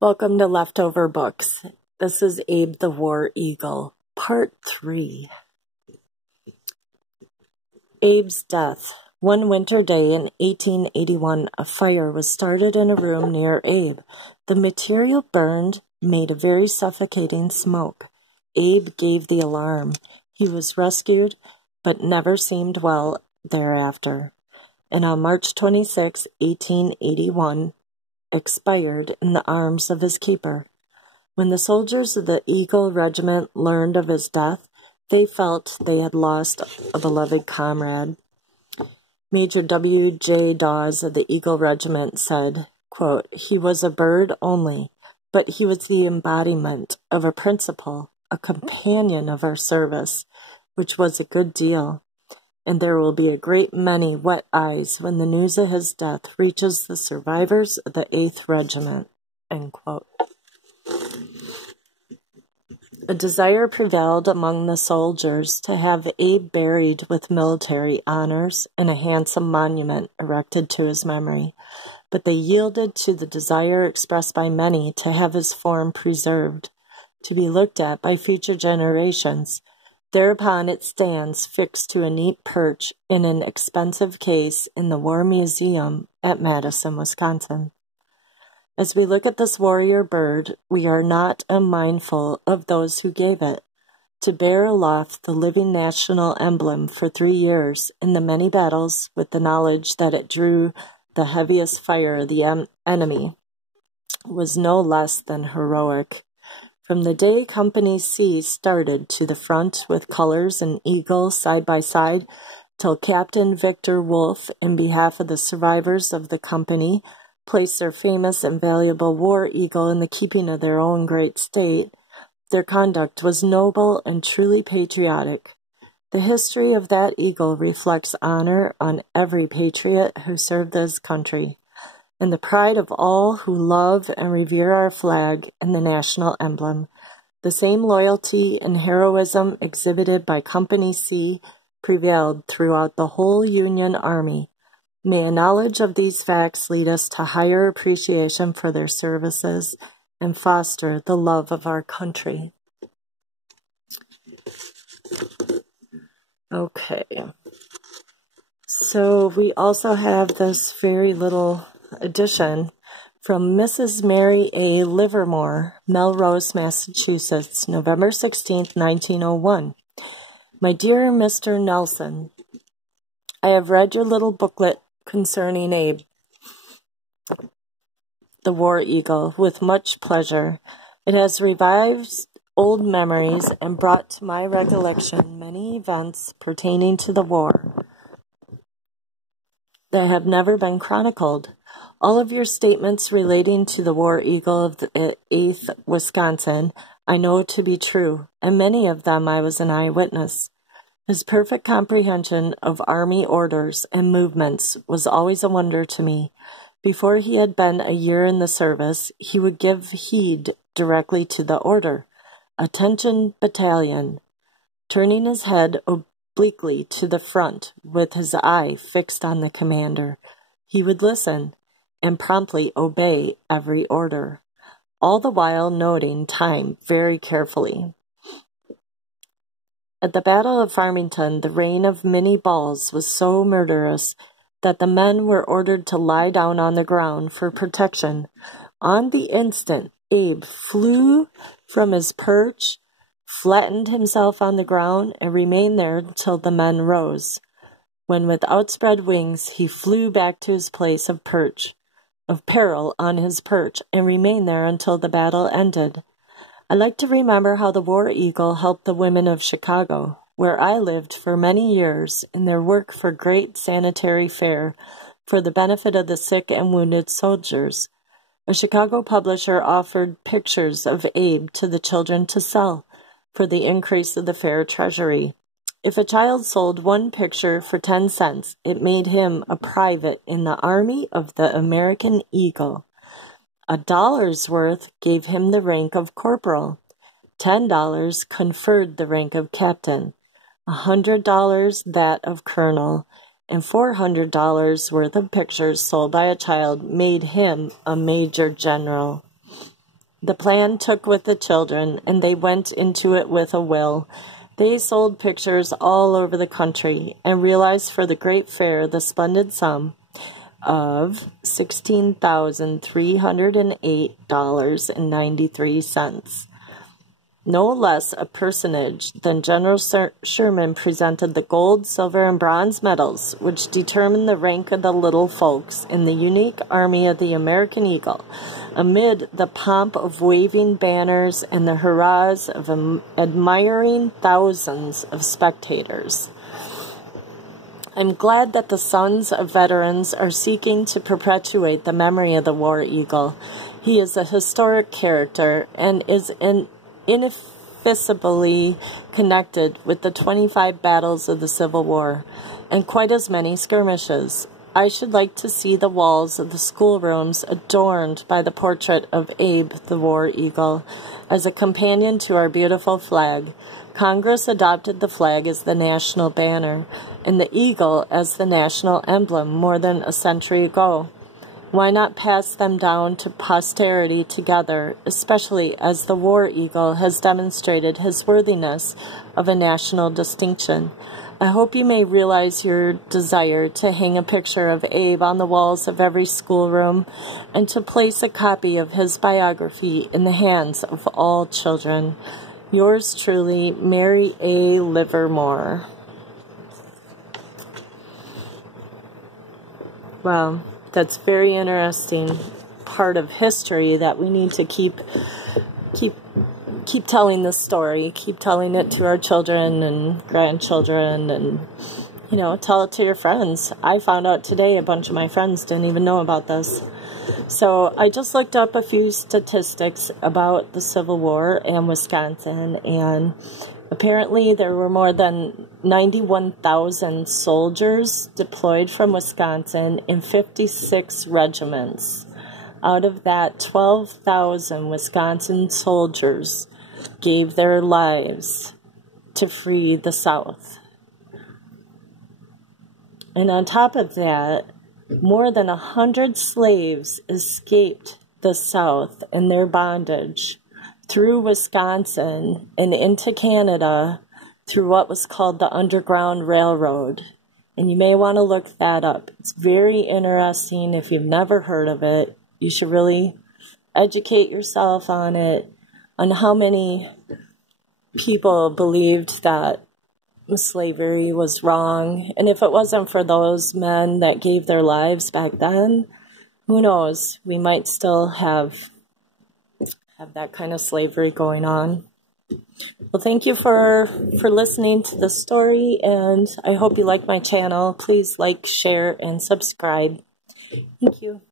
Welcome to Leftover Books. This is Abe the War Eagle, Part 3. Abe's death. One winter day in 1881, a fire was started in a room near Abe. The material burned, made a very suffocating smoke. Abe gave the alarm. He was rescued, but never seemed well thereafter. And on March 26, 1881, expired in the arms of his keeper. When the soldiers of the Eagle Regiment learned of his death, they felt they had lost a beloved comrade. Major W. J. Dawes of the Eagle Regiment said, quote, "He was a bird only, but he was the embodiment of a principle, a companion of our service, which was a good deal. And there will be a great many wet eyes when the news of his death reaches the survivors of the 8th Regiment." End quote. A desire prevailed among the soldiers to have Abe buried with military honors and a handsome monument erected to his memory, but they yielded to the desire expressed by many to have his form preserved, to be looked at by future generations. Thereupon it stands fixed to a neat perch in an expensive case in the War Museum at Madison, Wisconsin. As we look at this warrior bird, we are not unmindful of those who gave it. To bear aloft the living national emblem for 3 years in the many battles with the knowledge that it drew the heaviest fire of the enemy was no less than heroic. From the day Company C started to the front with colors and eagle side by side, till Captain Victor Wolfe, in behalf of the survivors of the company, placed their famous and valuable War Eagle in the keeping of their own great state, their conduct was noble and truly patriotic. The history of that eagle reflects honor on every patriot who served his country, and the pride of all who love and revere our flag and the national emblem. The same loyalty and heroism exhibited by Company C prevailed throughout the whole Union Army. May a knowledge of these facts lead us to higher appreciation for their services and foster the love of our country. Okay. So we also have this very little addition from Mrs. Mary A. Livermore, Melrose, Massachusetts, November 16th, 1901. My dear Mr. Nelson, I have read your little booklet concerning Abe, the War Eagle, with much pleasure. It has revived old memories and brought to my recollection many events pertaining to the war that have never been chronicled. All of your statements relating to the War Eagle of the 8th Wisconsin I know to be true, and many of them I was an eyewitness. His perfect comprehension of Army orders and movements was always a wonder to me. Before he had been a year in the service, he would give heed directly to the order, "Attention, battalion," turning his head obliquely to the front with his eye fixed on the commander. He would listen and promptly obey every order, all the while noting time very carefully. At the Battle of Farmington, the rain of Minnie balls was so murderous that the men were ordered to lie down on the ground for protection. On the instant, Abe flew from his perch, flattened himself on the ground, and remained there until the men rose, when with outspread wings he flew back to his place of peril on his perch, and remained there until the battle ended. I like to remember how the War Eagle helped the women of Chicago, where I lived for many years, in their work for great sanitary fair for the benefit of the sick and wounded soldiers. A Chicago publisher offered pictures of Abe to the children to sell for the increase of the fair treasury. If a child sold one picture for 10 cents, it made him a private in the Army of the American Eagle. $1's worth gave him the rank of corporal. $10 conferred the rank of captain. $100 that of colonel, and $400 worth of pictures sold by a child made him a major general. The plan took with the children, and they went into it with a will. They sold pictures all over the country and realized for the great fair the splendid sum of $16,308.93. No less a personage than General Sherman presented the gold, silver, and bronze medals, which determined the rank of the little folks in the unique army of the American Eagle, amid the pomp of waving banners and the hurrahs of admiring thousands of spectators. I'm glad that the sons of veterans are seeking to perpetuate the memory of the War Eagle. He is a historic character and is ineffaceably connected with the 25 battles of the Civil War and quite as many skirmishes. I should like to see the walls of the schoolrooms adorned by the portrait of Abe the War Eagle as a companion to our beautiful flag. Congress adopted the flag as the national banner and the eagle as the national emblem more than a century ago. Why not pass them down to posterity together, especially as the War Eagle has demonstrated his worthiness of a national distinction? I hope you may realize your desire to hang a picture of Abe on the walls of every schoolroom and to place a copy of his biography in the hands of all children. Yours truly, Mary A. Livermore. Wow, that's very interesting part of history that we need to keep telling this story, keep telling it to our children and grandchildren, and tell it to your friends. I found out today a bunch of my friends didn't even know about this. So I just looked up a few statistics about the Civil War and Wisconsin, and apparently there were more than 91,000 soldiers deployed from Wisconsin in 56 regiments. Out of that, 12,000 Wisconsin soldiers gave their lives to free the South. And on top of that, more than 100 slaves escaped the South and their bondage through Wisconsin and into Canada through what was called the Underground Railroad. And you may want to look that up. It's very interesting. If you've never heard of it, you should really educate yourself on it, on how many people believed that slavery was wrong. And if it wasn't for those men that gave their lives back then, who knows? We might still have that kind of slavery going on. Well, thank you for listening to the story, and I hope you like my channel. Please like, share, and subscribe. Thank you.